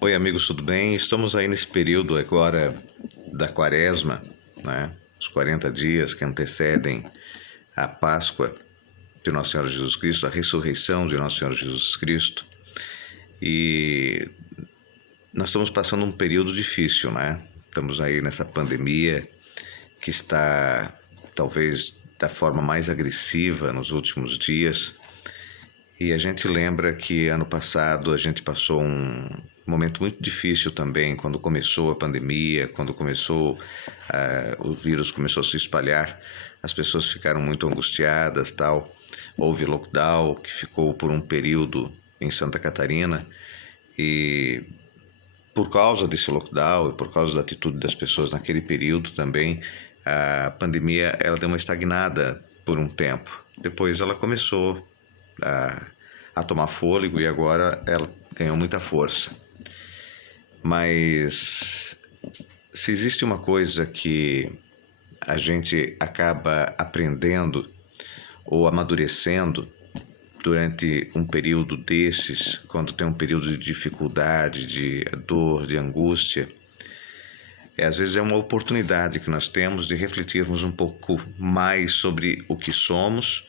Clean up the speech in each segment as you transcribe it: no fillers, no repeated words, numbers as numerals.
Oi, amigos, tudo bem? Estamos aí nesse período agora da Quaresma, né? Os 40 dias que antecedem a Páscoa de Nosso Senhor Jesus Cristo, a ressurreição de Nosso Senhor Jesus Cristo. E nós estamos passando um período difícil, né? Estamos aí nessa pandemia que está talvez da forma mais agressiva nos últimos dias. E a gente lembra que ano passado a gente passou um momento muito difícil também, quando começou a pandemia, quando começou o vírus começou a se espalhar, as pessoas ficaram muito angustiadas, tal. Houve lockdown que ficou por um período em Santa Catarina e por causa desse lockdown e por causa da atitude das pessoas naquele período também, a pandemia ela deu uma estagnada por um tempo. Depois ela começou a tomar fôlego e agora ela ganhou muita força. Mas se existe uma coisa que a gente acaba aprendendo ou amadurecendo durante um período desses, quando tem um período de dificuldade, de dor, de angústia, às vezes é uma oportunidade que nós temos de refletirmos um pouco mais sobre o que somos,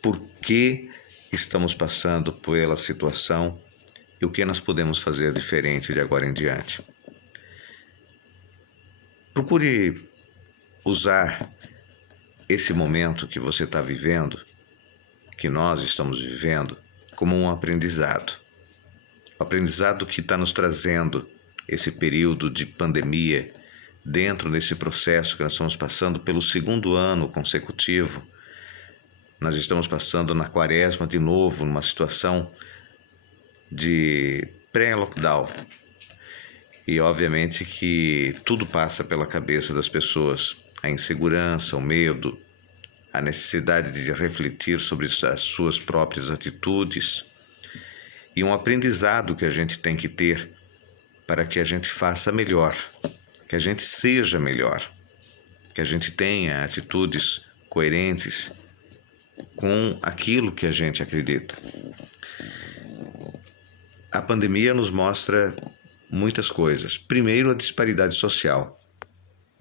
por que estamos passando pela situação e o que nós podemos fazer diferente de agora em diante. Procure usar esse momento que você está vivendo, que nós estamos vivendo, como um aprendizado. O aprendizado que está nos trazendo esse período de pandemia, dentro desse processo que nós estamos passando pelo segundo ano consecutivo. Nós estamos passando na Quaresma de novo, numa situação de pré-lockdown. E obviamente que tudo passa pela cabeça das pessoas. A insegurança, o medo, a necessidade de refletir sobre as suas próprias atitudes e um aprendizado que a gente tem que ter para que a gente faça melhor, que a gente seja melhor, que a gente tenha atitudes coerentes com aquilo que a gente acredita. A pandemia nos mostra muitas coisas. Primeiro, a disparidade social,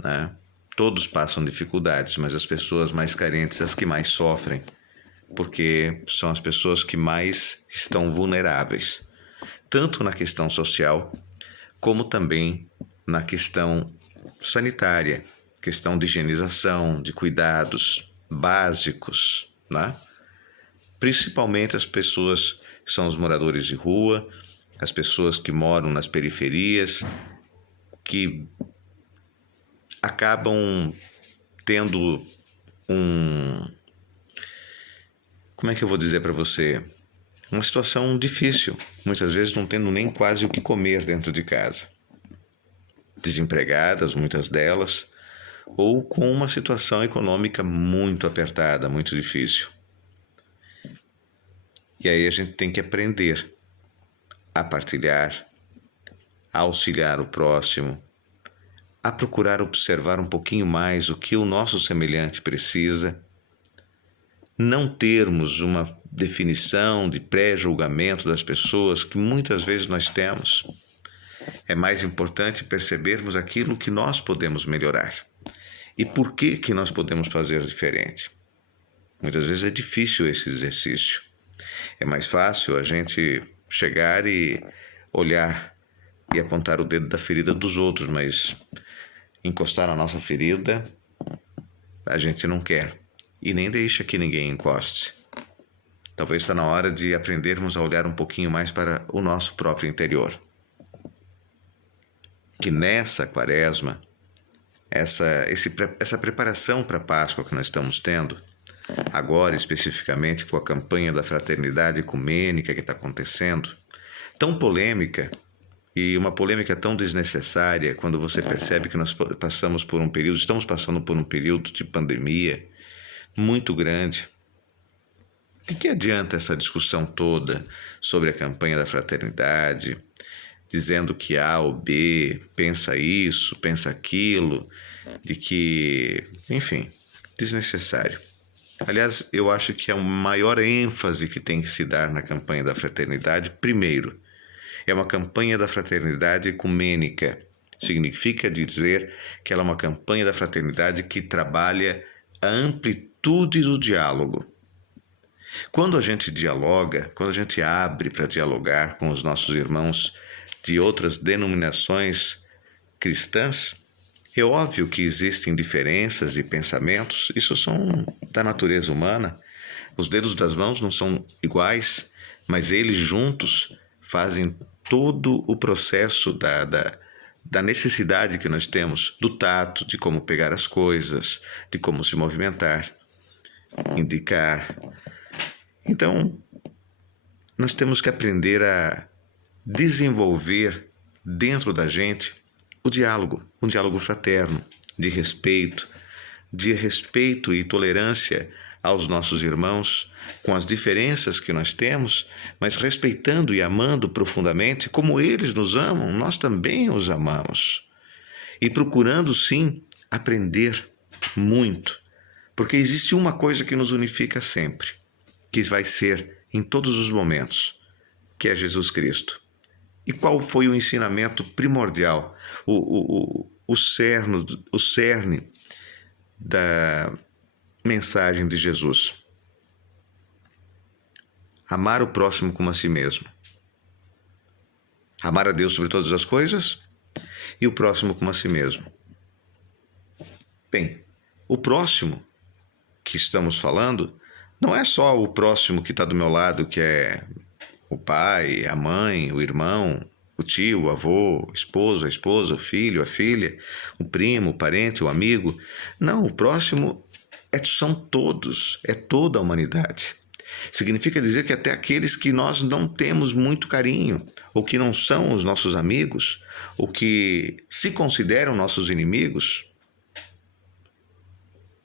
né? Todos passam dificuldades, mas as pessoas mais carentes, as que mais sofrem, porque são as pessoas que mais estão vulneráveis, tanto na questão social, como também na questão sanitária, questão de higienização, de cuidados básicos, né? Principalmente as pessoas que são os moradores de rua, as pessoas que moram nas periferias, que acabam tendo como é que eu vou dizer para você? Uma situação difícil, muitas vezes não tendo nem quase o que comer dentro de casa. Desempregadas, muitas delas, ou com uma situação econômica muito apertada, muito difícil. E aí a gente tem que aprender a partilhar, a auxiliar o próximo, a procurar observar um pouquinho mais o que o nosso semelhante precisa, não termos uma definição de pré-julgamento das pessoas que muitas vezes nós temos. É mais importante percebermos aquilo que nós podemos melhorar e por que nós podemos fazer diferente. Muitas vezes é difícil esse exercício. É mais fácil a gente chegar e olhar e apontar o dedo da ferida dos outros, mas encostar na nossa ferida a gente não quer e nem deixa que ninguém encoste. Talvez está na hora de aprendermos a olhar um pouquinho mais para o nosso próprio interior. Que nessa Quaresma, essa preparação para a Páscoa que nós estamos tendo, agora especificamente com a campanha da fraternidade ecumênica que está acontecendo, tão polêmica e uma polêmica tão desnecessária, quando você percebe que nós estamos passando por um período de pandemia muito grande. De que adianta essa discussão toda sobre a campanha da fraternidade, dizendo que A ou B pensa isso, pensa aquilo, de que, enfim, desnecessário. Aliás, eu acho que a maior ênfase que tem que se dar na campanha da fraternidade, primeiro, É uma campanha da fraternidade ecumênica. Significa dizer que ela é uma campanha da fraternidade que trabalha a amplitude do diálogo. Quando a gente dialoga, quando a gente abre para dialogar com os nossos irmãos de outras denominações cristãs, é óbvio que existem diferenças e pensamentos, isso são da natureza humana. Os dedos das mãos não são iguais, mas eles juntos fazem todo o processo da necessidade que nós temos do tato, de como pegar as coisas, de como se movimentar, indicar. Então, nós temos que aprender a desenvolver dentro da gente o diálogo, um diálogo fraterno, de respeito e tolerância aos nossos irmãos, com as diferenças que nós temos, mas respeitando e amando profundamente, como eles nos amam, nós também os amamos. E procurando, sim, aprender muito, porque existe uma coisa que nos unifica sempre, que vai ser em todos os momentos, que é Jesus Cristo. E qual foi o ensinamento primordial, o cerne da mensagem de Jesus? Amar o próximo como a si mesmo. Amar a Deus sobre todas as coisas e o próximo como a si mesmo. Bem, o próximo que estamos falando não é só o próximo que está do meu lado, que é o pai, a mãe, o irmão, o tio, o avô, o esposo, a esposa, o filho, a filha, o primo, o parente, o amigo. Não, o próximo são todos, é toda a humanidade. Significa dizer que até aqueles que nós não temos muito carinho, ou que não são os nossos amigos, ou que se consideram nossos inimigos,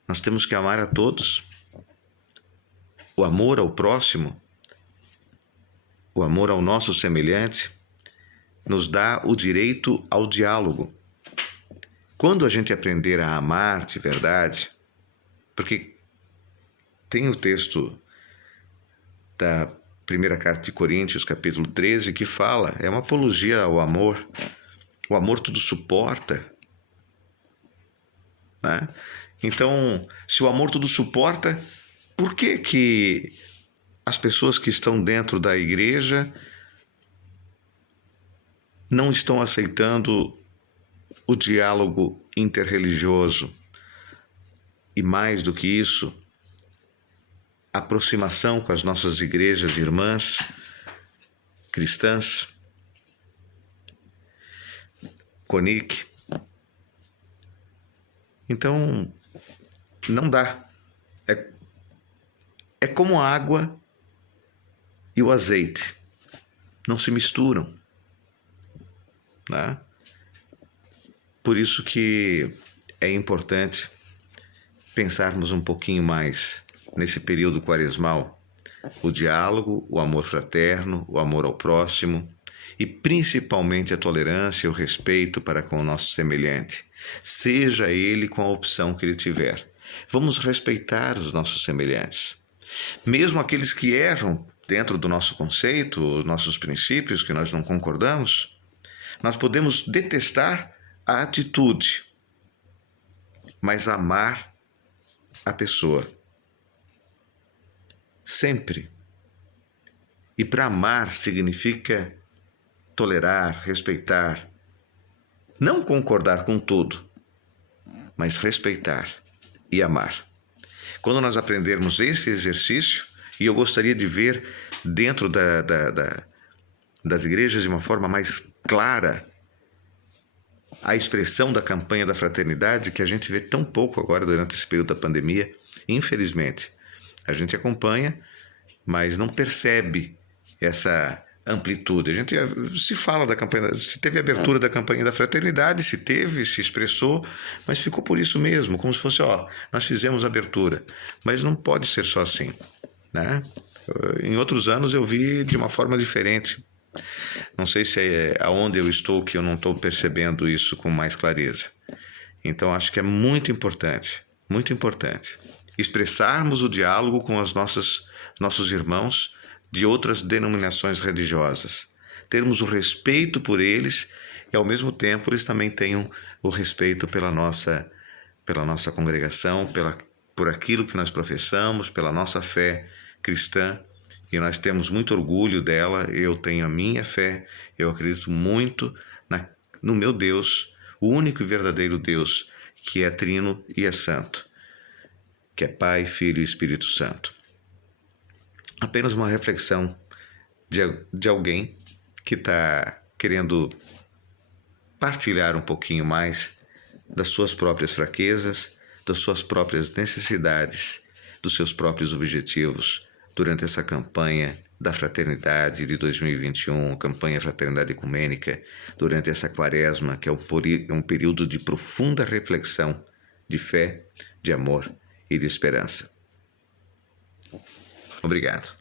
nós temos que amar a todos. O amor ao próximo, o amor ao nosso semelhante, nos dá o direito ao diálogo. Quando a gente aprender a amar de verdade, porque tem o texto da primeira carta de Coríntios, capítulo 13, que fala, é uma apologia ao amor. O amor tudo suporta, né? Então, se o amor tudo suporta, por que as pessoas que estão dentro da igreja não estão aceitando o diálogo interreligioso? E mais do que isso, a aproximação com as nossas igrejas irmãs cristãs, CONIC. Então, não dá. É como a água e o azeite. Não se misturam, né? Por isso que é importante pensarmos um pouquinho mais nesse período quaresmal, o diálogo, o amor fraterno, o amor ao próximo e principalmente a tolerância e o respeito para com o nosso semelhante, seja ele com a opção que ele tiver. Vamos respeitar os nossos semelhantes, mesmo aqueles que erram dentro do nosso conceito, os nossos princípios que nós não concordamos. Nós podemos detestar a atitude, mas amar a pessoa. Sempre. E para amar significa tolerar, respeitar, não concordar com tudo, mas respeitar e amar. Quando nós aprendermos esse exercício, e eu gostaria de ver dentro das igrejas de uma forma mais clara a expressão da campanha da fraternidade, que a gente vê tão pouco agora durante esse período da pandemia, infelizmente. A gente acompanha, mas não percebe essa amplitude. A gente se fala da campanha, se teve abertura da campanha da fraternidade, se expressou, mas ficou por isso mesmo, como se fosse, nós fizemos abertura. Mas não pode ser só assim, né? Em outros anos eu vi de uma forma diferente. Não sei se é aonde eu estou que eu não estou percebendo isso com mais clareza. Então acho que é muito importante expressarmos o diálogo com os nossos irmãos de outras denominações religiosas, termos o respeito por eles e, ao mesmo tempo, eles também tenham o respeito pela nossa congregação, por aquilo que nós professamos, pela nossa fé cristã. E nós temos muito orgulho dela. Eu tenho a minha fé, eu acredito muito no meu Deus, o único e verdadeiro Deus, que é trino e é santo, que é Pai, Filho e Espírito Santo. Apenas uma reflexão de alguém que está querendo partilhar um pouquinho mais das suas próprias fraquezas, das suas próprias necessidades, dos seus próprios objetivos durante essa campanha da Fraternidade de 2021, campanha Fraternidade Ecumênica, durante essa quaresma, que é um período de profunda reflexão, de fé, de amor e de esperança. Obrigado.